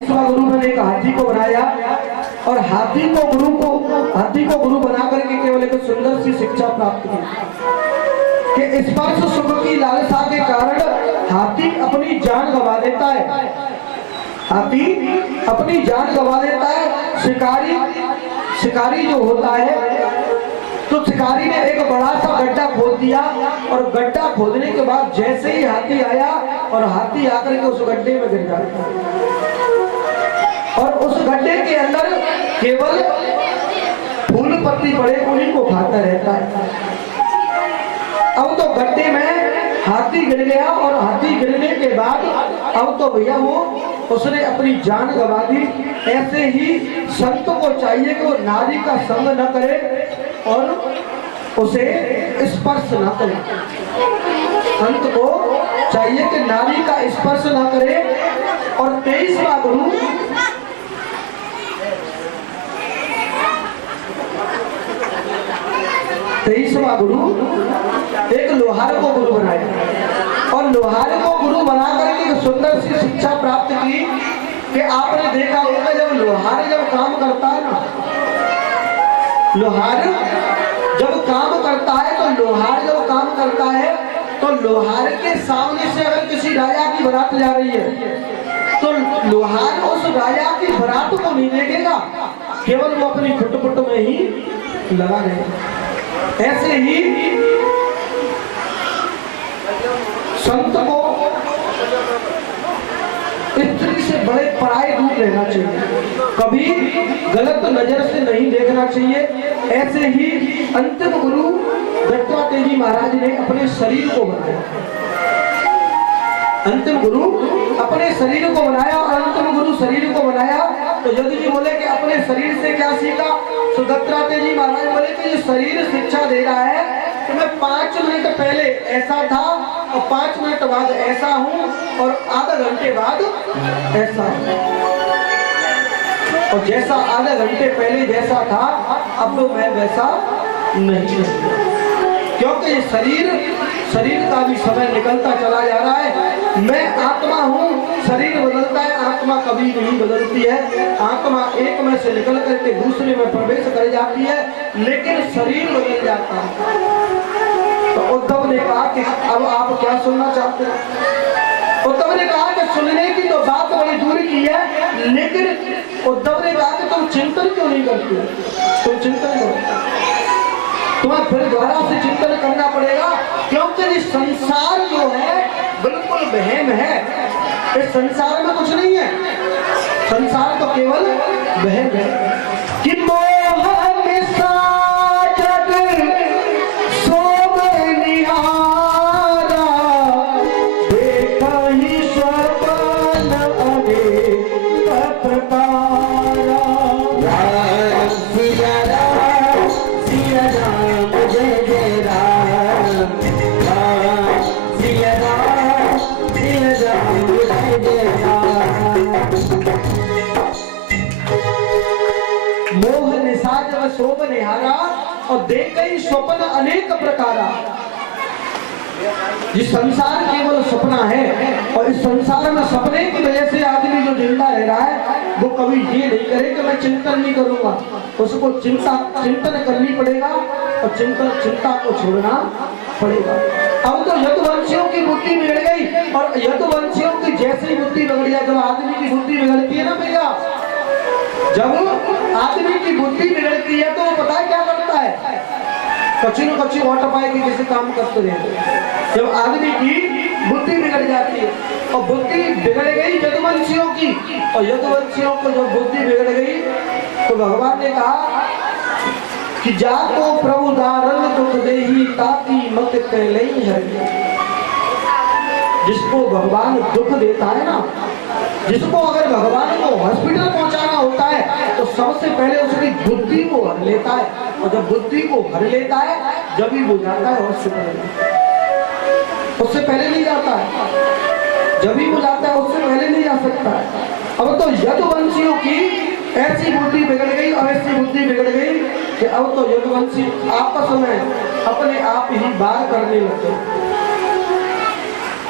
गुरु ने एक हाथी को बनाया और हाथी को गुरु बना करके केवल एक सुंदर सी शिक्षा प्राप्त की कि स्पर्श सुख की लालसा के कारण हाथी अपनी जान गंवा देता है। हाथी अपनी जान गंवा देता है। शिकारी जो होता है तो शिकारी ने एक बड़ा सा गड्ढा खोद दिया और गड्ढा खोदने के बाद जैसे ही हाथी आया और हाथी आकर के उस गड्ढे में गिर जाता और उस गड्ढे के अंदर केवल फूल पत्ती पड़े उन्हीं को खाता रहता है। अब तो गड्ढे में हाथी गिर गया और हाथी गिरने के बाद अब तो भैया उसने अपनी जान गंवा दी। ऐसे ही संत को चाहिए कि वो नारी का संग न करे और उसे स्पर्श न करे। संत को चाहिए कि नारी का स्पर्श न करे। और 23वां गुरु एक लोहार को गुरु बनाया और लोहार को गुरु बना करके एक सुंदर सी शिक्षा प्राप्त की कि आपने देखा होगा जब लोहार जब काम करता है ना, लोहार जब काम करता है तो लोहार के सामने से अगर किसी राजा की बारात जा रही है तो लोहार उस राजा की बारात को नहीं देखेगा, केवल वो अपनी फुट में ही लगा रहेगा। ऐसे ही संत को स्त्री से बड़े पराये दूर रहना चाहिए, कभी गलत नजर से नहीं देखना चाहिए। ऐसे ही अंतिम गुरु दत्तात्रेय जी महाराज ने अपने शरीर को बनाया। अंतिम गुरु अपने शरीर को बनाया और अंतिम गुरु शरीर को बनाया तो यदि जी बोले कि अपने शरीर से क्या सीखा, तो दत्तात्रेय जी महाराज बोले कि ये शरीर शिक्षा दे रहा है कि मैं 5 मिनट पहले ऐसा था और 5 मिनट बाद ऐसा हूँ और आधा घंटे बाद ऐसा हूँ। और जैसा आधे घंटे पहले जैसा था अब तो मैं वैसा नहीं, क्योंकि ये शरीर का भी समय निकलता चला जा रहा है। मैं आत्मा हूँ, शरीर बदलता है, आत्मा कभी नहीं बदलती है। आत्मा एक में से निकल करके दूसरे में प्रवेश कर जाती है लेकिन शरीर बदल जाता है। तो उद्धव ने कहा कि अब आप क्या सुनना चाहते हैं? उद्धव ने कहा कि सुनने की तो बात बड़ी दूर की है, लेकिन उद्धव ने कहा कि तुम चिंतन क्यों नहीं करते? तुम चिंतन करो, तुम्हें फिर दोबारा से चिंतन करना पड़ेगा, क्योंकि ये संसार जो है बिल्कुल वहम है। इस संसार में कुछ नहीं है, संसार तो केवल वहम है। कि मोह में साजग सोम निहारा, देखा ही स्वप्न अनेक प्रकारा। मोह निसाज व शोभ निहारा और देखे ही स्वप्न अनेक प्रकारा। ये संसार केवल सपना है और इस संसार में सपने की वजह से आदमी जो जिंदा रह रहा है वो कभी ये नहीं करे कि मैं चिंतन नहीं करूंगा। उसको चिंतन करनी पड़ेगा और चिंता को छोड़ना पड़ेगा। अब तो यदुवंशियों की बुद्धि बिगड़ गई और यदुवंशियों की जैसी बुद्धि बिगड़ जाए, जब आदमी की बुद्धि बिगड़ती है ना भैया, जब आदमी की बुद्धि बिगड़ती है तो वो पता है क्या करता है? कच्ची न कच्ची वाटर पाए कि किसी काम करते रहते। जब आदमी की बुद्धि बिगड़ जाती है और बुद्धि बिगड़ गई यदुवंशियों की, और यदुवंशियों को जब बुद्धि बिगड़ गई तो भगवान ने कहा कि जाको प्रभु दारुण दुख देही ताकि मत कहलई है। जिसको भगवान दुख देता है ना, जिसको अगर भगवान को हॉस्पिटल पहुंचाना होता है तो सबसे पहले उसकी बुद्धि को हर लेता है, और जब बुद्धि को हर लेता है जब ही वो जाता है हॉस्पिटल में। उससे पहले नहीं जाता है, जब ही वो जाता है उससे पहले नहीं जा सकता है। अब तो यदुवंशियों की ऐसी बुद्धि बिगड़ गई और ऐसी बुद्धि बिगड़ गई कि अब तो यदुवंशी आपस में अपने आप ही बात करने लगते।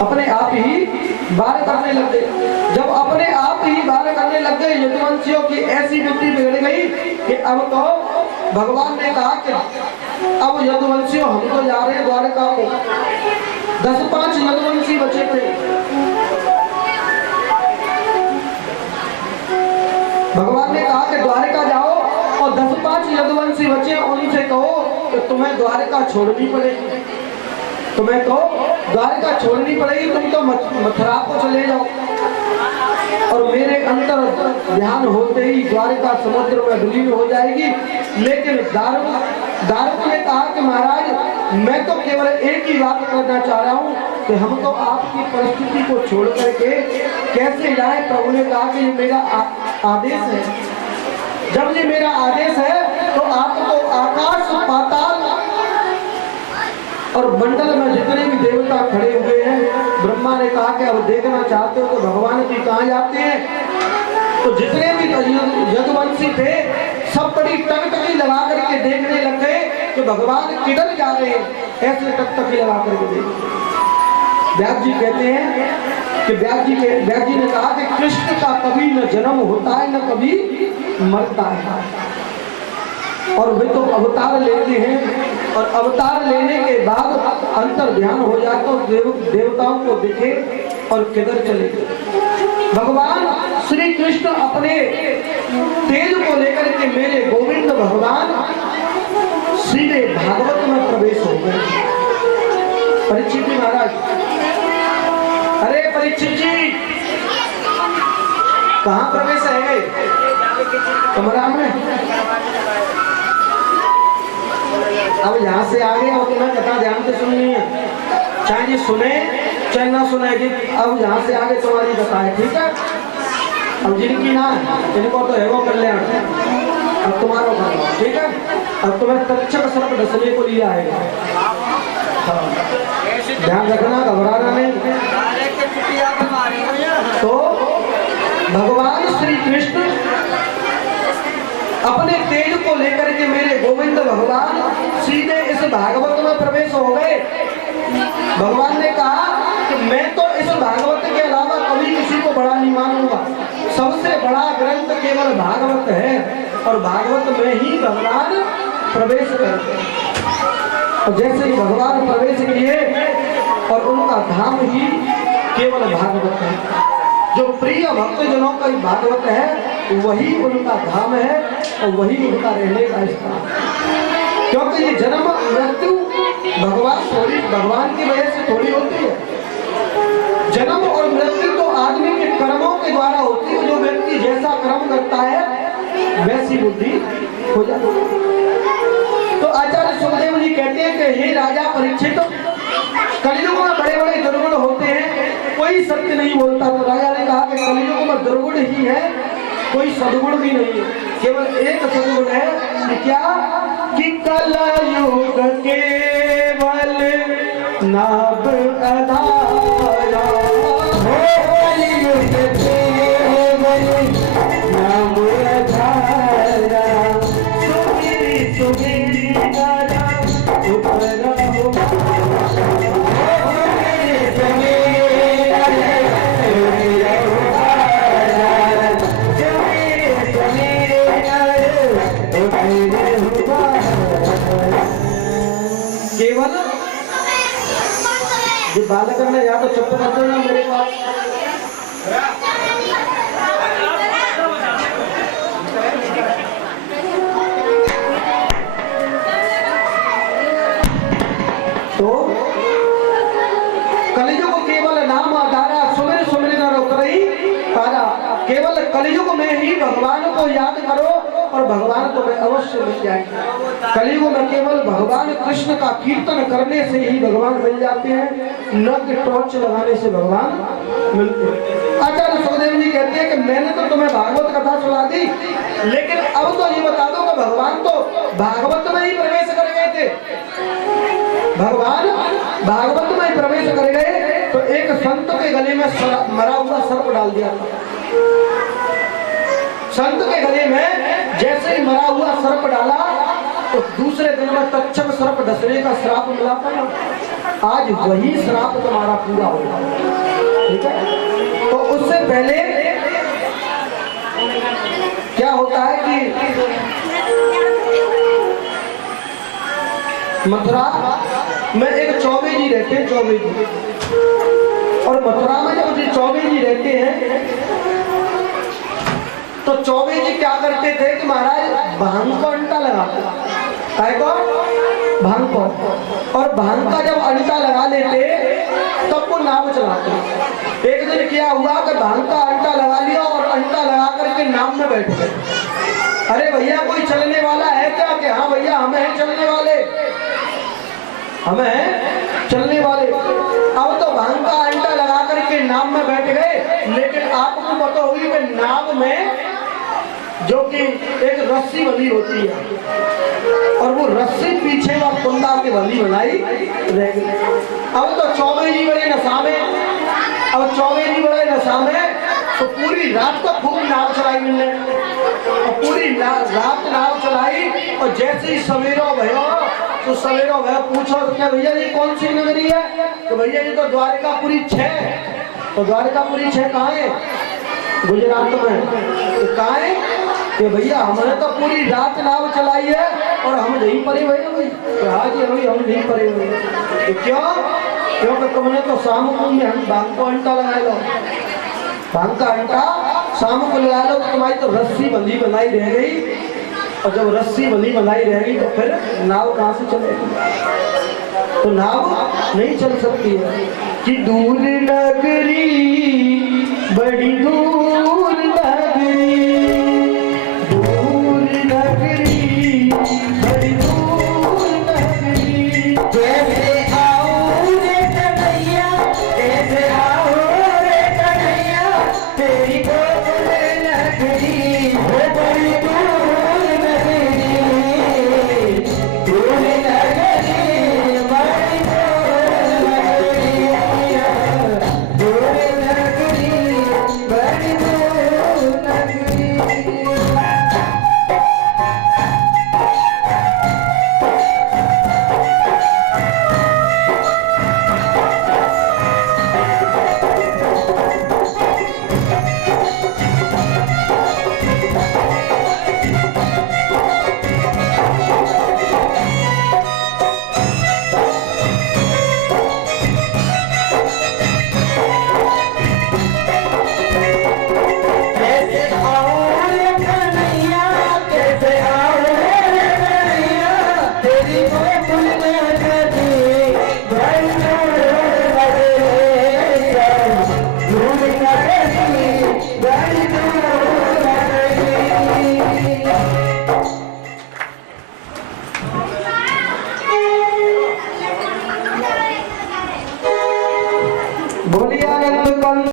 अपने आप ही वार करने लग गए। जब अपने आप ही वार करने लग गए, यदुवंशियों की ऐसी बुद्धि बिगड़ गई कि अब तो भगवान ने कहा कि अब यदुवंशियों हम तो जा रहे हैं द्वारका को। 10-5 यदुवंशी बचे थे। भगवान ने कहा कि द्वारका जाओ और 10-5 यदुवंशी बचे, उनसे कहो कि तुम्हें द्वारका छोड़नी पड़ेगी, तुम्हें तो द्वारका छोड़नी पड़ेगी, तुम तो मथुरा को चले जाओ। और मेरे अंतर ध्यान होते ही द्वारका समुद्र में विलीन हो जाएगी। लेकिन दारुक ने कहा कि महाराज मैं तो केवल एक ही बात करना चाह रहा हूँ कि हम तो आपकी परिस्थिति को छोड़ करके कैसे जाए। प्रभु ने कहा कि ये मेरा आदेश है, जब ये मेरा आदेश है तो आपको आकाश पाताल और मंडल में जितने भी देवता खड़े हुए हैं, ब्रह्मा ने कहा कि अब देखना चाहते हो तो भगवान की कहाँ जाते हैं। तो जितने भी यदुवंशी थे सब बड़ी टकटकी लगा करके देखने लग गए कि भगवान किधर जा रहे हैं, ऐसे टकटकी लगा करके देखे। व्यास जी कहते हैं कि व्यास जी ने कहा कि कृष्ण का कभी न जन्म होता है न कभी मरता है, और वे तो अवतार लेते हैं और अवतार लेने के बाद अंतर ध्यान हो जाए तो देवताओं को दिखे और किधर चले गए। भगवान श्री कृष्ण अपने तेज को लेकर के मेरे गोविंद भगवान सीधे भागवत में प्रवेश हो गए। परीक्षित जी महाराज, अरे परीक्षित जी कहाँ प्रवेश है? कमरा में। अब यहाँ से आगे और तुम्हें कथा ध्यान से सुननी है, चाहे जी सुने चाहे ना सुनेगी। अब यहाँ से आगे तुम्हारी कथा है, ठीक है? अब जिनकी ना इनको तो है वो कल्याण, अब तुम्हारा करना, ठीक है? अब तुम्हें तक्षक सर्प डसने को लिया है, ध्यान रखना, घबराना नहीं। तो भगवान श्री कृष्ण अपने तेज को लेकर के मेरे गोविंद भगवान सीधे इस भागवत में प्रवेश हो गए। भगवान ने कहा कि मैं तो इस भागवत के अलावा कभी किसी को बड़ा नहीं मानूंगा, सबसे बड़ा ग्रंथ केवल भागवत है और भागवत में ही भगवान प्रवेश करते हैं। और जैसे ही भगवान प्रवेश किए और उनका धाम ही केवल भागवत है, जो प्रिय भक्तजनों का भागवत है वही उनका धाम है और वही उनका रहने का स्थान। क्योंकि ये जन्म मृत्यु भगवान की वजह से थोड़ी होती है। जन्म और मृत्यु तो आदमी के कर्मों के द्वारा होती है। जो व्यक्ति जैसा कर्म करता है वैसी बुद्धि हो जाती है। तो आचार्य सुखदेव जी कहते हैं कि हे राजा परीक्षित, कलयुग में बड़े बड़े दुर्गुण होते हैं, कोई सत्य नहीं बोलता। तो राजा ने कहा कि कलयुग में दुर्गुण ही है, कोई सदगुण भी नहीं है, केवल एक सदगुण है कि क्या कि कलयुग केवल नाभ आधारा, कलयुग केवल नाभ आधारा, सुमिरि सुमिरि नरा उपरा केवल ये बालक करना, या तो चुप करते ना मेरे पास। तो कलियुग केवल नाम आधारा, सुमिर सुमिर न रोक रही तारा। केवल कलियुग में ही भगवान को याद करो और भगवान तुम्हें अवश्य मिल जाएंगे। कलियुग में केवल भगवान कृष्ण का कीर्तन करने से ही भगवान मिल जाते हैं, न कि टॉर्च लगाने से भगवान मिलते हैं। आचार्य सुखदेव जी कहते हैं कि मैंने तो तुम्हें भागवत कथा सुना दी, लेकिन अब तो ये बता दो कि भगवान तो भागवत में ही प्रवेश कर गए थे। भगवान भागवत में ही प्रवेश कर गए तो एक संत के गले में मरा हुआ सर्प डाल दिया था। संत के गले में जैसे ही मरा हुआ सर्प डाला तो दूसरे दिन में तक्षक सर्प डसने का श्राप मिला था। आज वही श्राप तुम्हारा पूरा होगा, ठीक है। तो उससे पहले क्या होता है कि मथुरा में एक चौबे जी रहते हैं, चौबे जी। और मथुरा में जब चौबे जी रहते हैं तो चौबे जी क्या करते थे कि महाराज भांग को अंटा लगाते, काय को भांग को, और भांग का जब अंटा लगा लेते तब वो नाव चलाते। एक दिन क्या हुआ कि भांग का अंटा लगा लिया और अंटा लगा करके नाव में बैठ गए। अरे भैया कोई चलने वाला है क्या? कि हाँ भैया हमें हैं चलने वाले, हमें चलने वाले। अब तो भांग का अंटा लगा करके नाव में बैठ गए, लेकिन आपको पता होगी कि नाव में जो कि एक रस्सी बंधी होती है और वो रस्सी पीछे व कुंदा की बंधी बनाई रह गई। अब तो चौबे जी बड़े नशा में, अब चौबे जी बड़े नशा में, तो पूरी रात को खूब नाव चलाई मिलने, और पूरी रात नाव चलाई। और जैसे ही सवेरो भयो तो सवेरो भयो पूछो तो क्या भैया ये कौन सी नगरी है? तो भैया ये तो द्वारकापुरी 6। तो द्वारकापुरी 6 कहाँ है? गुजरात में। तो कहाँ है कि भैया हमने तो पूरी रात नाव चलाई है और हम यहीं पर ही भाई। हाँ जी हम यहीं पर ही। तो क्यों? क्योंकि तुमने तो शाम को में हम भांग को अंटा लगा लो, भांग का अंटा शाम को लगा लो तो तुम्हारी तो रस्सी बंधी बनाई रह गई, और जब रस्सी बंधी बनाई रह गई तो फिर नाव कहाँ से चलेगी? तो नाव नहीं चल सकती है। कि दूर नगरी बड़ी दूर नगरी, दूर नगरी बड़ी दूर नगरी, कैसे आओ रे कन्हैया, कैसे आओ रे कन्हैया, तेरी गोकुल नगरी वो बड़ी दूर नगरी, दूर नगरी बड़ी दूर नगरी, दूर नगरी बड़ी दूर नगरी। कैसे आओ रे कन्हैया, कैसे आओ रे कन्हैया, तेरी गोकुल नगरी बड़ी दूर नगरी, दूर नगरी बड़ी दूर नगरी। बोलिए आनंद